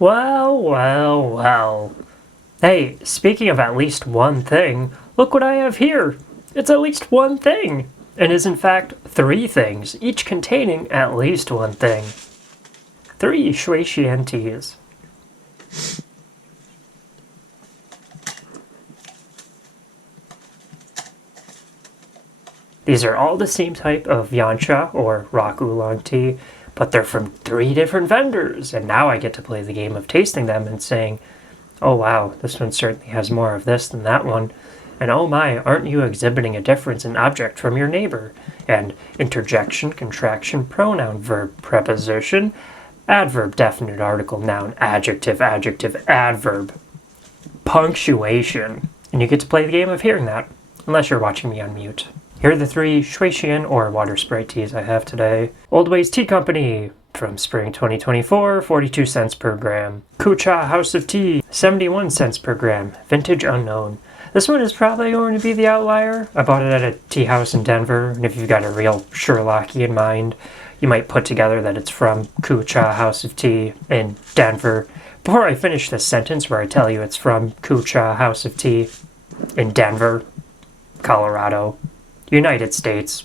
Well, well, well. Hey, speaking of at least one thing, look what I have here. It's at least one thing, and is in fact three things, each containing at least one thing. Three shui xians. These are all the same type of yancha or rock oolong tea, but they're from three different vendors, and now I get to play the game of tasting them and saying, oh wow, this one certainly has more of this than that one, and oh my, aren't you exhibiting a difference in object from your neighbor? And interjection, contraction, pronoun, verb, preposition, adverb, definite article, noun, adjective, adjective, adverb, punctuation. And you get to play the game of hearing that, unless you're watching me on mute. Here are the three shui xian or water sprite teas I have today. Old Ways Tea Company from spring 2024, 42 cents per gram. Kucha House of Tea, 71 cents per gram. Vintage unknown. This one is probably going to be the outlier. I bought it at a tea house in Denver, and if you've got a real Sherlockian mind, you might put together that it's from Kucha House of Tea in Denver. Before I finish this sentence where I tell you it's from Kucha House of Tea in Denver, Colorado, United States,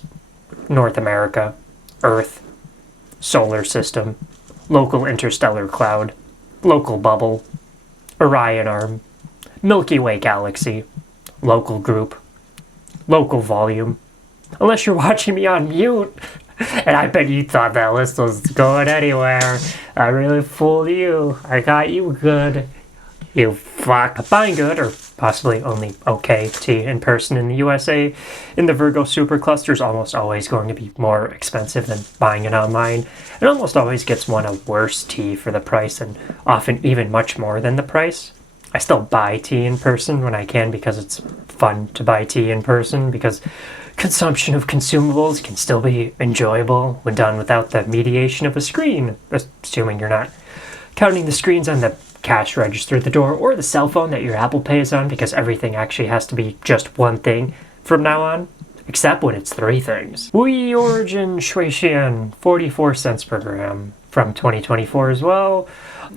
North America, Earth, solar system, local interstellar cloud, local bubble, Orion arm, Milky Way galaxy, local group, local volume. Unless you're watching me on mute, and I bet you thought that list was going anywhere. I really fooled you. I got you good. You fuck. Buying good, or possibly only okay tea in person in the USA in the Virgo supercluster is almost always going to be more expensive than buying it online. It almost always gets one a worse tea for the price, and often even much more than the price. I still buy tea in person when I can because it's fun to buy tea in person, because consumption of consumables can still be enjoyable when done without the mediation of a screen, assuming you're not counting the screens on the cash register at the door or the cell phone that your Apple Pay is on, because everything actually has to be just one thing from now on, except when it's three things. Wuyi Origin Shui Xian, 44 cents per gram, from 2024 as well.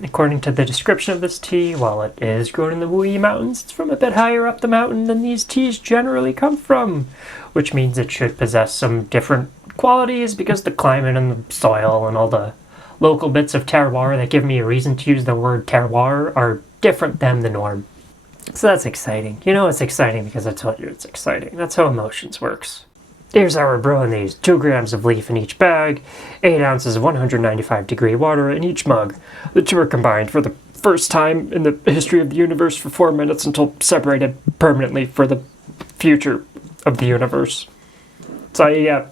According to the description of this tea, while it is grown in the Wuyi Mountains, it's from a bit higher up the mountain than these teas generally come from, which means it should possess some different qualities because the climate and the soil and all the local bits of terroir that give me a reason to use the word terroir are different than the norm. So that's exciting. You know it's exciting because I told you it's exciting. That's how emotions works. Here's how we're brewing these. 2 grams of leaf in each bag, 8 ounces of 195 degree water in each mug. The two are combined for the first time in the history of the universe for 4 minutes until separated permanently for the future of the universe. So yeah,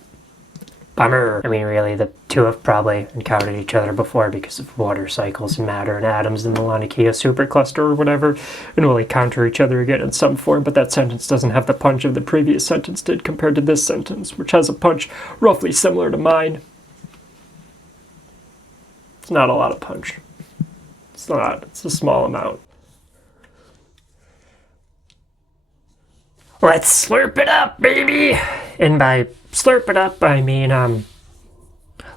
bummer. I mean, really, the two have probably encountered each other before because of water cycles and matter and atoms in the Laniakea supercluster or whatever, and will encounter each other again in some form, but that sentence doesn't have the punch of the previous sentence did compared to this sentence, which has a punch roughly similar to mine. It's not a lot of punch. It's not. It's a small amount. Let's slurp it up, baby! And by slurp it up, I mean,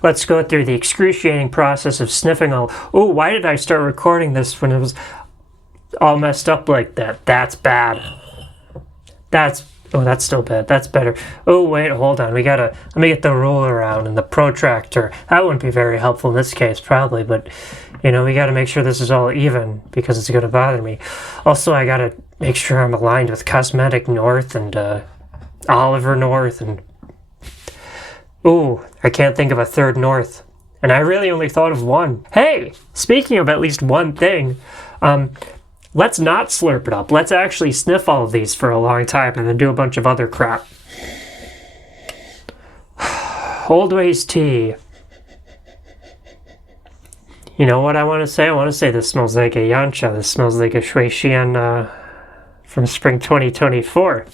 let's go through the excruciating process of sniffing all... Oh, why did I start recording this when it was all messed up like that? That's bad. Oh, that's still bad. That's better. Oh, wait, hold on. Let me get the roller around and the protractor. That wouldn't be very helpful in this case, probably, but, you know, we gotta make sure this is all even because it's gonna bother me. Also, I gotta make sure I'm aligned with Cosmetic North and, Oliver North and... Ooh, I can't think of a third North. And I really only thought of one. Hey, speaking of at least one thing, let's not slurp it up. Let's actually sniff all of these for a long time and then do a bunch of other crap. Old Ways Tea. You know what I want to say? I want to say this smells like a yancha. This smells like a shui xian from spring 2024.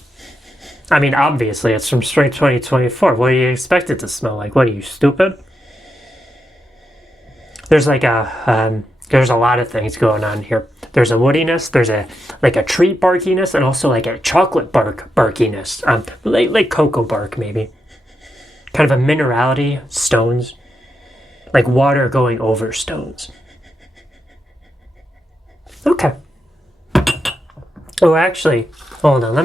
I mean, obviously, it's from spring 2024. What do you expect it to smell like? What, are you stupid? There's like there's a lot of things going on here. There's a woodiness, there's a tree barkiness, and also like a chocolate barkiness. Like cocoa bark, maybe. Kind of a minerality, stones. Like water going over stones. Okay. Oh, actually, hold on.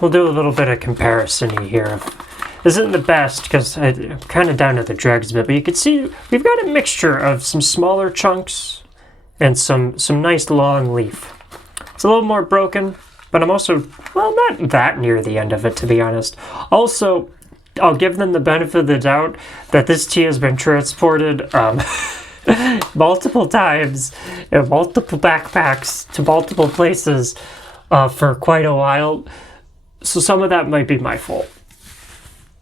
We'll do a little bit of comparison here. This isn't the best because I'm kind of down to the dregs a bit, but you can see we've got a mixture of some smaller chunks and some nice long leaf. It's a little more broken, but I'm also, well, not that near the end of it, to be honest. Also, I'll give them the benefit of the doubt that this tea has been transported multiple times in multiple backpacks to multiple places for quite a while. So some of that might be my fault.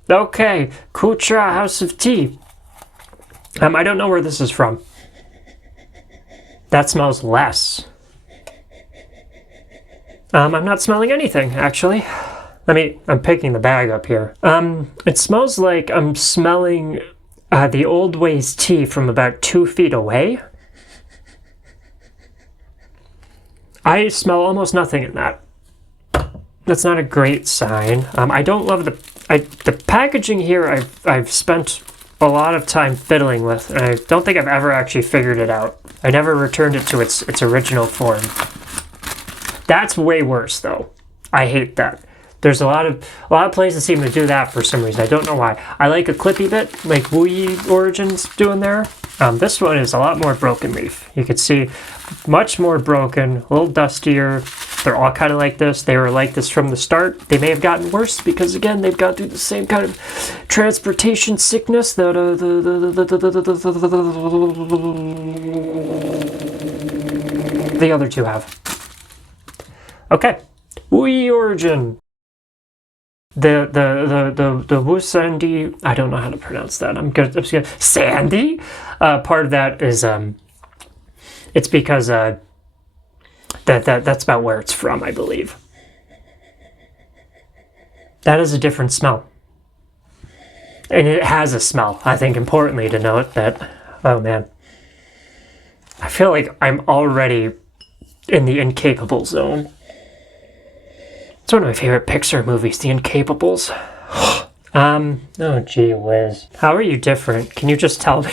Okay, Kucha House of Tea. I don't know where this is from. That smells less. I'm not smelling anything, actually. I'm picking the bag up here. It smells like I'm smelling the Old Ways tea from about 2 feet away. I smell almost nothing in that. That's not a great sign. I don't love the packaging here. I've spent a lot of time fiddling with, and I don't think I've ever actually figured it out. I never returned it to its original form. That's way worse, though. I hate that. There's a lot of places seem to do that for some reason. I don't know why. I like a clippy bit, like Wuyi Origin's doing there. This one is a lot more broken leaf. You can see much more broken, a little dustier. They're all kind of like this. They were like this from the start. They may have gotten worse because, again, they've gone through the same kind of transportation sickness that the other two have. Okay, Wuyi Origin. The Wusandi, I don't know how to pronounce that. I'm just gonna Sandy. Part of that is it's because that's about where it's from, I believe. That is a different smell, and it has a smell. I think importantly to note that. Oh man, I feel like I'm already in the incapable zone. It's one of my favorite Pixar movies, The Incapables. Oh gee whiz. How are you different? Can you just tell me?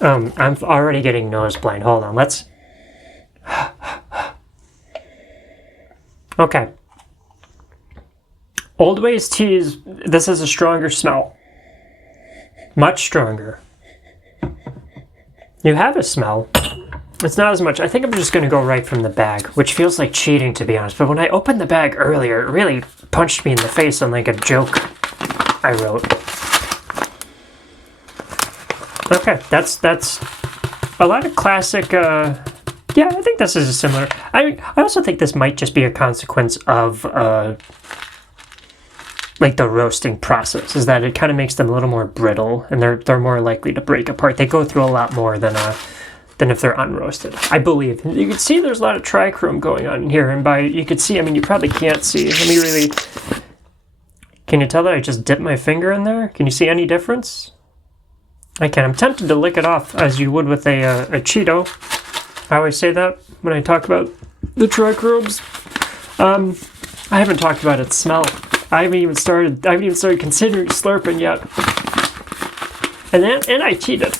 I'm already getting nose blind. Hold on, let's... Okay. Old Ways tea this has a stronger smell. Much stronger. You have a smell. It's not as much. I think I'm just going to go right from the bag, which feels like cheating, to be honest. But when I opened the bag earlier, it really punched me in the face on like a joke I wrote. Okay, that's a lot of classic... yeah, I think this is a similar... I also think this might just be a consequence of like the roasting process, is that it kind of makes them a little more brittle, and they're more likely to break apart. They go through a lot more than if they're unroasted, I believe. You can see there's a lot of trichrome going on here, and you could see, you probably can't see. Let me really... Can you tell that I just dipped my finger in there? Can you see any difference? I can. I'm tempted to lick it off, as you would with a Cheeto. I always say that when I talk about the trichromes. I haven't talked about its smell. I haven't even started considering slurping yet. And I cheated.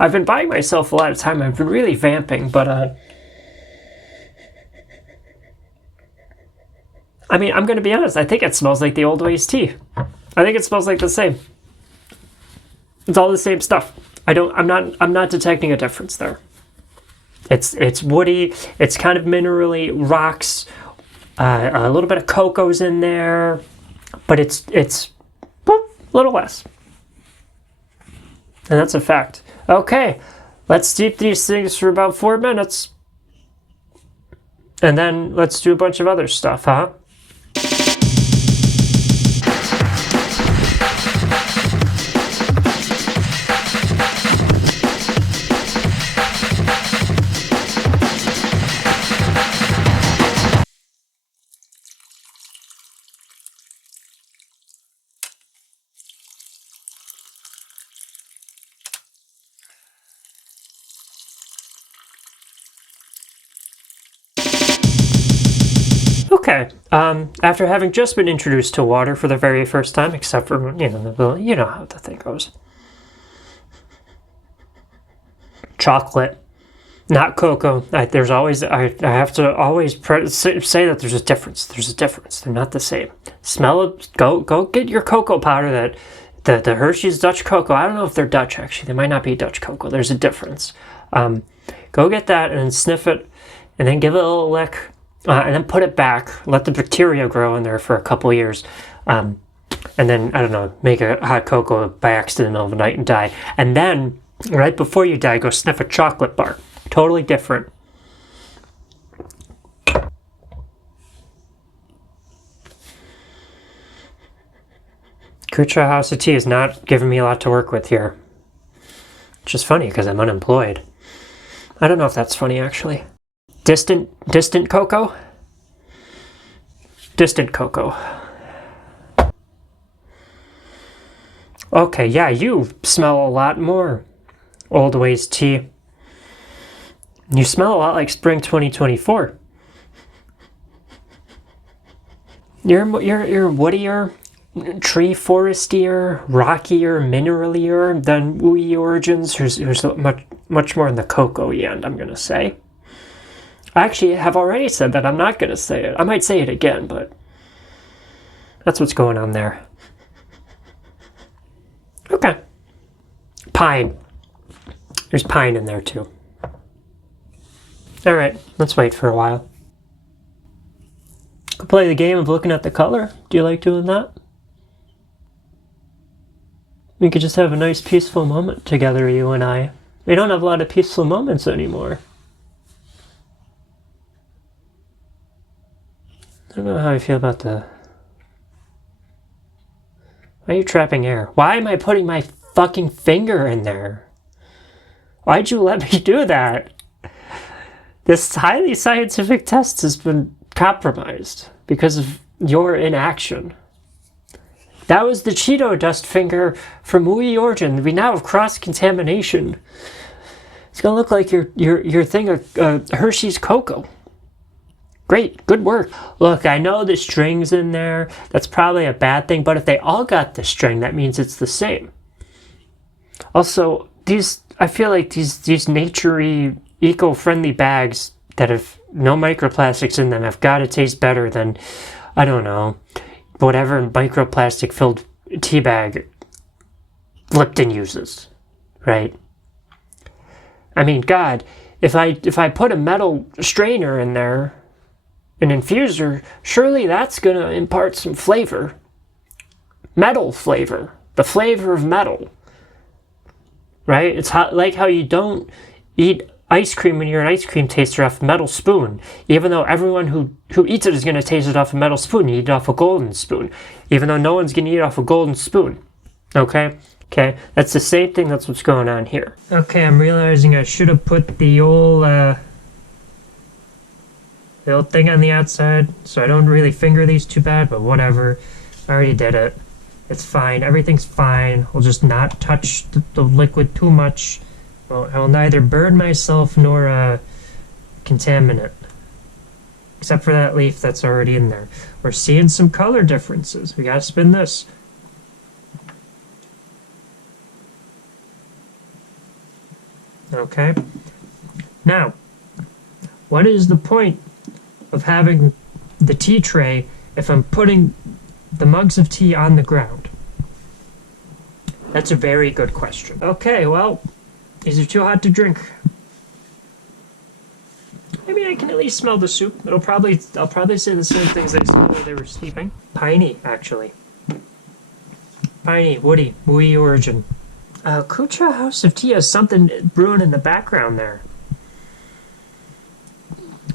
I've been buying myself a lot of time. I've been really vamping, but I'm going to be honest. I think it smells like the Old Ways tea. I think it smells like the same. It's all the same stuff. I'm not detecting a difference there. It's woody. It's kind of minerally, rocks. A little bit of cocoa's in there, but it's a little less. And that's a fact. Okay, let's steep these things for about 4 minutes. And then let's do a bunch of other stuff, huh? Okay, after having just been introduced to water for the very first time, except for, you know how the thing goes. Chocolate. Not cocoa. There's always, I have to always say that there's a difference. There's a difference. They're not the same. Smell it. Go get your cocoa powder. The Hershey's Dutch cocoa. I don't know if they're Dutch, actually. They might not be Dutch cocoa. There's a difference. Go get that and sniff it, and then give it a little lick, and then put it back. Let the bacteria grow in there for a couple years. And then, I don't know, make a hot cocoa by accident in the middle of the night and die. And then, right before you die, go sniff a chocolate bar. Totally different. Kucha House of Tea is not giving me a lot to work with here. It's just funny because I'm unemployed. I don't know if that's funny, actually. Distant cocoa? Distant cocoa. Okay, yeah, you smell a lot more Old Ways tea. You smell a lot like spring 2024. You're woodier, tree forestier, rockier, mineralier than Wuyi Origins, who's much more in the cocoa-y end, I'm gonna say. I actually have already said that. I'm not gonna say it. I might say it again, but that's what's going on there. Okay. Pine. There's pine in there too. Alright, let's wait for a while. Could play the game of looking at the color. Do you like doing that? We could just have a nice peaceful moment together, you and I. We don't have a lot of peaceful moments anymore. I don't know how I feel about the... Why are you trapping air? Why am I putting my fucking finger in there? Why'd you let me do that? This highly scientific test has been compromised because of your inaction. That was the Cheeto dust finger from Wuyi Origin. We now have cross-contamination. It's gonna look like your thing of Hershey's cocoa. Great, good work. Look, I know the string's in there. That's probably a bad thing, but if they all got the string, that means it's the same. Also, I feel like these naturey, eco-friendly bags that have no microplastics in them have got to taste better than, I don't know, whatever microplastic-filled tea bag Lipton uses, right? I mean, God, if I put a metal strainer in there, an infuser, surely that's going to impart some flavor. Metal flavor. The flavor of metal. Right? It's like how you don't eat ice cream when you're an ice cream taster off a metal spoon. Even though everyone who eats it is going to taste it off a metal spoon. You eat it off a golden spoon. Even though no one's going to eat it off a golden spoon. Okay? Okay? That's the same thing. That's what's going on here. Okay, I'm realizing I should have put the old thing on the outside, so I don't really finger these too bad, but whatever. I already did it. It's fine. Everything's fine. We'll just not touch the liquid too much. Well, I will neither burn myself nor contaminate. Except for that leaf that's already in there. We're seeing some color differences. We gotta spin this. Okay. Now, what is the point of having the tea tray if I'm putting the mugs of tea on the ground? That's a very good question. Okay, well, these are too hot to drink. Maybe I can at least smell the soup. I'll probably say the same things I smelled while they were sleeping. Piney, actually. Piney, woody, Wuyi Origin. Kucha House of Tea has something brewing in the background there.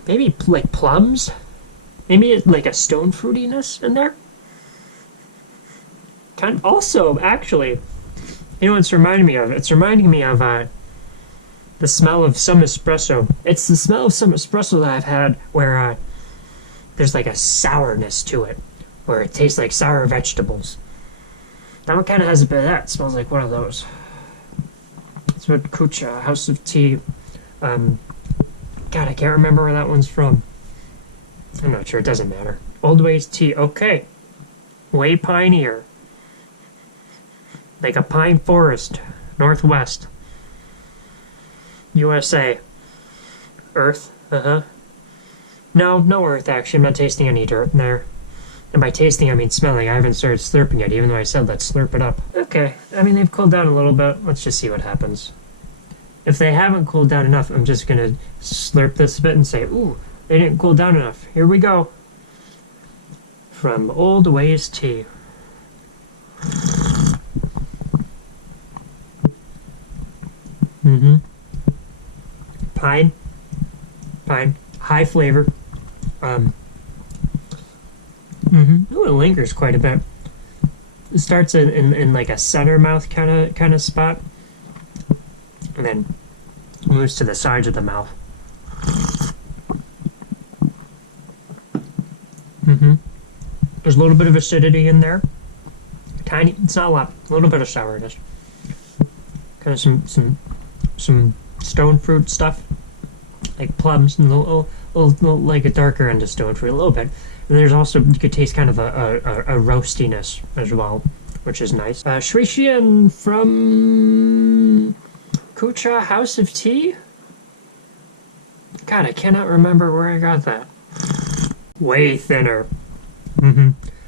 Maybe like plums? Maybe like a stone fruitiness in there? Also, actually, you know what it's reminding me of? It's reminding me of the smell of some espresso. It's the smell of some espresso that I've had where there's like a sourness to it, where it tastes like sour vegetables. That one kind of has a bit of that. It smells like one of those. That's what Kucha House of Tea. God, I can't remember where that one's from. I'm not sure. It doesn't matter. Old Ways Tea. Okay. Way pinier. Like a pine forest. Northwest. USA. Earth. Uh-huh. No, no earth, actually. I'm not tasting any dirt in there. And by tasting, I mean smelling. I haven't started slurping yet, even though I said let's slurp it up. Okay, I mean, they've cooled down a little bit. Let's just see what happens. If they haven't cooled down enough, I'm just gonna slurp this a bit and say, ooh, they didn't cool down enough. Here we go. From Old Ways Tea. Mm-hmm. Pine. Pine. High flavor. Ooh, it lingers quite a bit. It starts in like a center mouth kind of spot, and then moves to the sides of the mouth. There's a little bit of acidity in there. Tiny. It's not a lot. A little bit of sourness. Kind of some stone fruit stuff, like plums, and a little like a darker end of stone fruit, a little bit. And there's also, you could taste kind of a roastiness as well, which is nice. Shui xian from Kucha House of Tea? God, I cannot remember where I got that. Way thinner.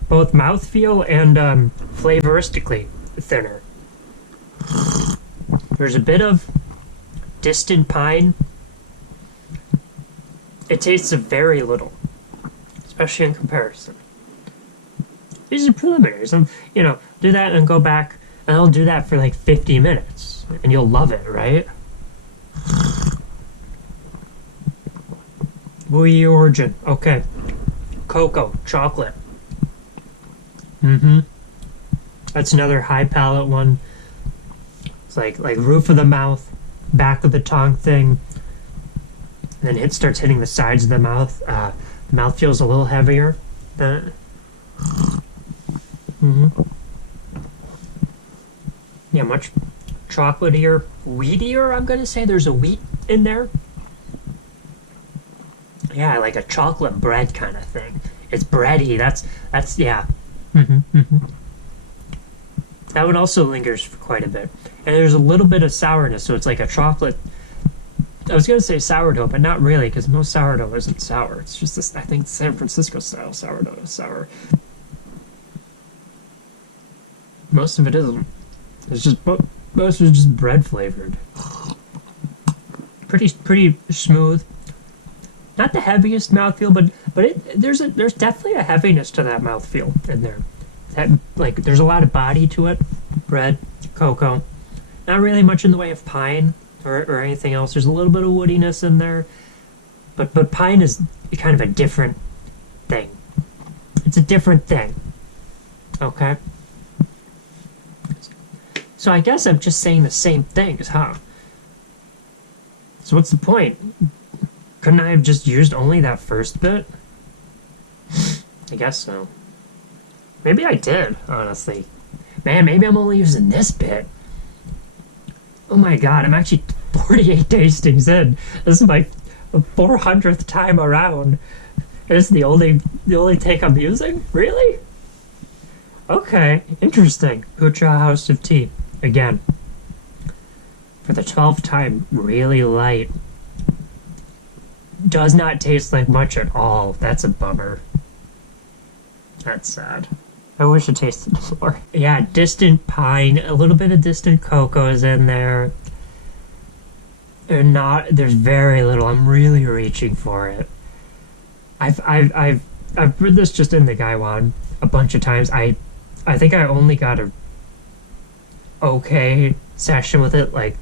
Both mouthfeel and flavoristically thinner. There's a bit of distant pine. It tastes of very little, especially in comparison. These are preliminaries. Do that and go back, and I'll do that for like 50 minutes, and you'll love it, right? Wuyi origin. Okay. Cocoa, chocolate. That's another high palate one. It's like roof of the mouth, back of the tongue thing. And then it starts hitting the sides of the mouth. The mouth feels a little heavier. Yeah, much chocolatier, wheatier, I'm gonna say. There's a wheat in there. Yeah, like a chocolate bread kind of thing. It's bready. That's yeah. That one also lingers for quite a bit. And there's a little bit of sourness, so it's like a chocolate. I was going to say sourdough, but not really, because most sourdough isn't sour. It's just this, I think San Francisco style sourdough is sour. Most of it isn't. It's just most is just bread flavored. Pretty smooth. Not the heaviest mouthfeel, but there's definitely a heaviness to that mouthfeel in there. There's a lot of body to it. Bread, cocoa. Not really much in the way of pine or anything else. There's a little bit of woodiness in there. But pine is kind of a different thing. It's a different thing. Okay? So I guess I'm just saying the same things, huh? So what's the point? Couldn't I have just used only that first bit? I guess so. Maybe I did, honestly. Man, maybe I'm only using this bit. Oh my god, I'm actually 48 tastings in. This is my 400th time around. This is the only take I'm using? Really? Okay, interesting. Kucha House of Tea. Again. For the 12th time, really light. Does not taste like much at all. That's a bummer. That's sad. I wish it tasted more. Yeah, distant pine, a little bit of distant cocoa is in there. There's very little. I'm really reaching for it. I've brewed this just in the Gaiwan a bunch of times. I think I only got a okay session with it. Like,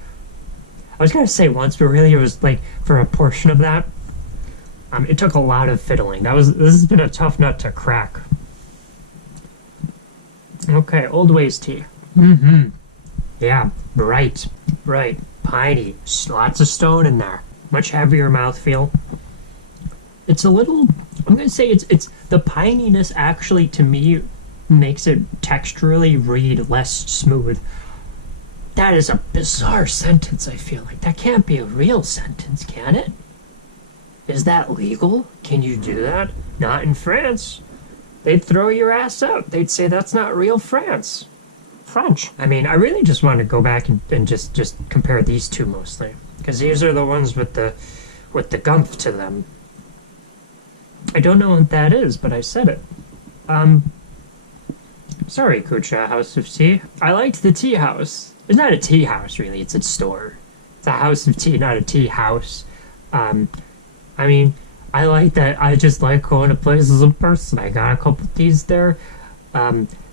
I was gonna say once, but really it was like for a portion of that. It took a lot of fiddling. This has been a tough nut to crack. Okay, Old Ways Tea. Yeah, bright, piney. Lots of stone in there. Much heavier mouthfeel. It's a little. I'm gonna say it's the pininess actually to me makes it texturally read less smooth. That is a bizarre sentence. I feel like that can't be a real sentence, can it? Is that legal? Can you do that? Not in France. They'd throw your ass out. They'd say that's not real French. I mean, I really just want to go back and just compare these two mostly, because these are the ones with with the gumph to them. I don't know what that is, but I said it. Sorry, Kucha House of Tea. I liked the tea house. It's not a tea house, really. It's a store. It's a house of tea, not a tea house. I mean, I like that. I just like going to places in person. I got a couple teas there.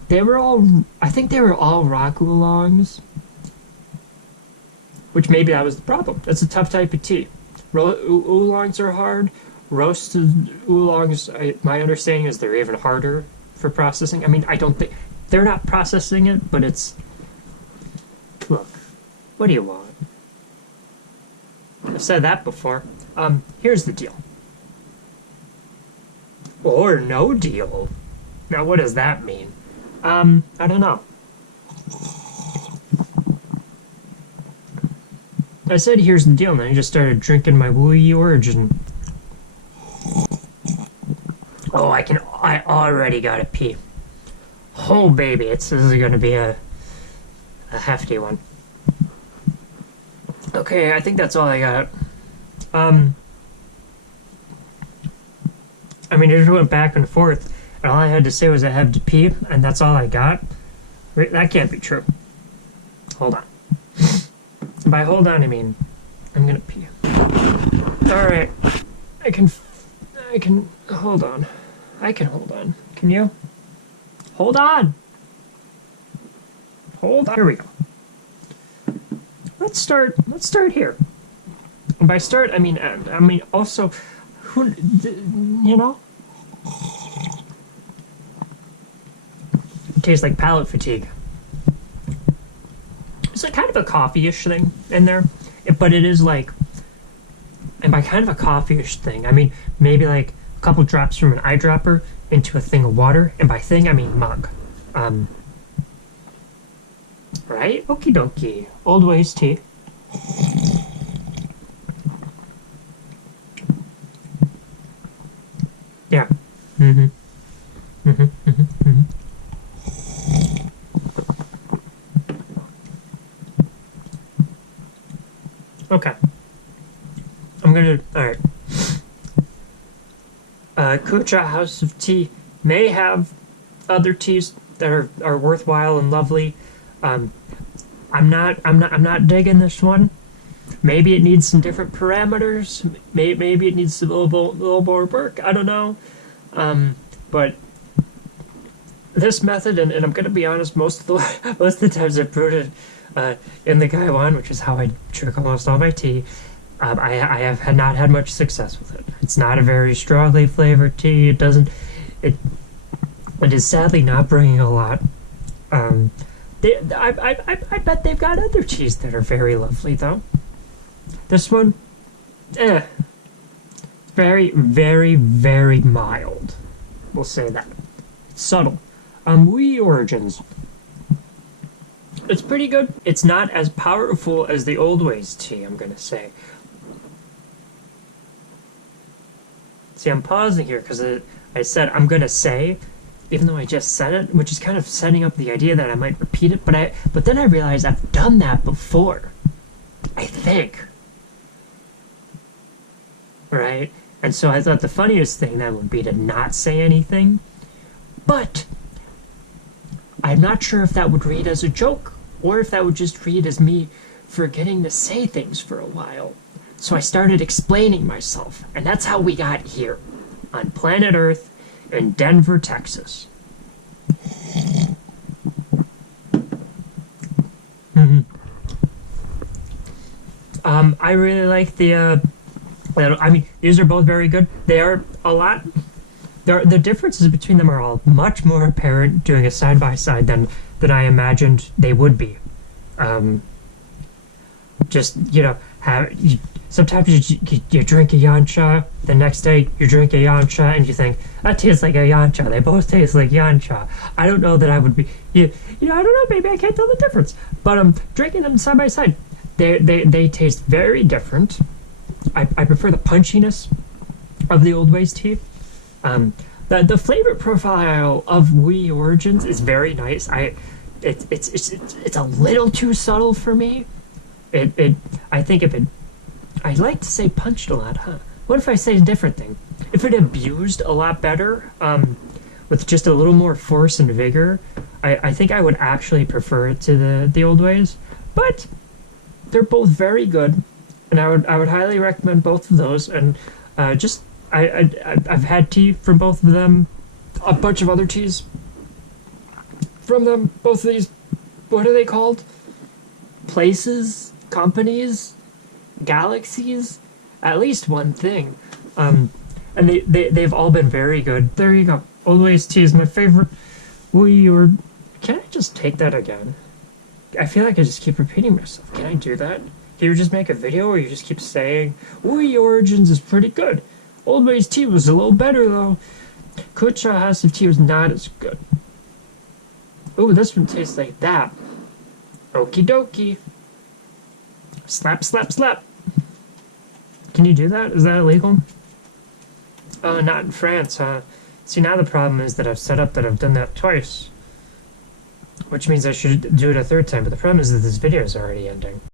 They were all, I think they were all rock oolongs, which maybe that was the problem. That's a tough type of tea. Oolongs are hard. Roasted oolongs, my understanding is they're even harder for processing. I mean, I don't think they're not processing it, but it's, look, what do you want? I've said that before. Here's the deal. Or no deal. Now, what does that mean? I don't know. I said here's the deal, and then I just started drinking my Wuyi Origin. Oh, I already gotta pee. Oh, baby, this is gonna be a hefty one. Okay, I think that's all I got. I mean, it just went back and forth, and all I had to say was I had to pee, and that's all I got. That can't be true. Hold on. By hold on, I mean I'm gonna pee. Alright. I can hold on. I can hold on. Can you? Hold on! Hold on. Here we go. Let's start here. And by start, I mean also, who, you know? It tastes like palate fatigue. It's like kind of a coffee-ish thing in there, but it is like, and by kind of a coffee-ish thing, I mean maybe like a couple drops from an eyedropper into a thing of water, and by thing I mean mug. Right? Okie dokie. Old ways tea. Yeah. Mm-hmm. Mm-hmm. Mm-hmm. Mm-hmm. Okay. I'm gonna... Alright. Kucha House of Tea may have other teas that are worthwhile and lovely. I'm not digging this one. Maybe it needs some different parameters. Maybe it needs a little more work. I don't know. But this method, and I'm gonna be honest, most of the times I've brewed it in the Gaiwan, which is how I drink almost all my tea, I have not had much success with it. It's not a very strongly flavored tea. It is sadly not bringing a lot. I bet they've got other teas that are very lovely though. This one, very, very, very mild. We'll say that. It's subtle. Wuyi Origins. It's pretty good. It's not as powerful as the Old Ways tea, I'm gonna say. See, I'm pausing here because I said I'm gonna say, even though I just said it, which is kind of setting up the idea that I might repeat it, but then I realized I've done that before. I think. Right? And so I thought the funniest thing then would be to not say anything, but I'm not sure if that would read as a joke, or if that would just read as me forgetting to say things for a while. So I started explaining myself, and that's how we got here, on planet Earth, in Denver, Texas. Mm-hmm. I really like the, I mean, these are both very good. They are a lot, the differences between them are all much more apparent doing a side-by-side than I imagined they would be. Just, you know, sometimes you drink a yancha, the next day you drink a yancha, and you think, that tastes like a yancha. They both taste like yancha. I don't know that I would be, I don't know, maybe I can't tell the difference. But drinking them side by side, they taste very different. I prefer the punchiness of the Old Ways tea. The flavor profile of Wuyi Origins is very nice. It's a little too subtle for me. I think if it I'd like to say punched a lot, huh? What if I say a different thing? If it abused a lot better, with just a little more force and vigor, I think I would actually prefer it to the old ways. But they're both very good, and I would highly recommend both of those. And I've had tea from both of them, a bunch of other teas from them. Both of these, what are they called? Places, companies, galaxies, at least one thing. And they've all been very good. There you go. Old Ways tea is my favorite. Wuyi, or can I just take that again? I feel like I just keep repeating myself. Can I do that? Can you just make a video where you just keep saying, Wuyi Origins is pretty good. Old Ways tea was a little better though. Kucha House of Tea was not as good. Oh, this one tastes like that. Okie dokie. Slap, slap, slap. Can you do that? Is that illegal? Oh, not in France, huh? See, now the problem is that I've set up that I've done that twice. Which means I should do it a third time, but the problem is that this video is already ending.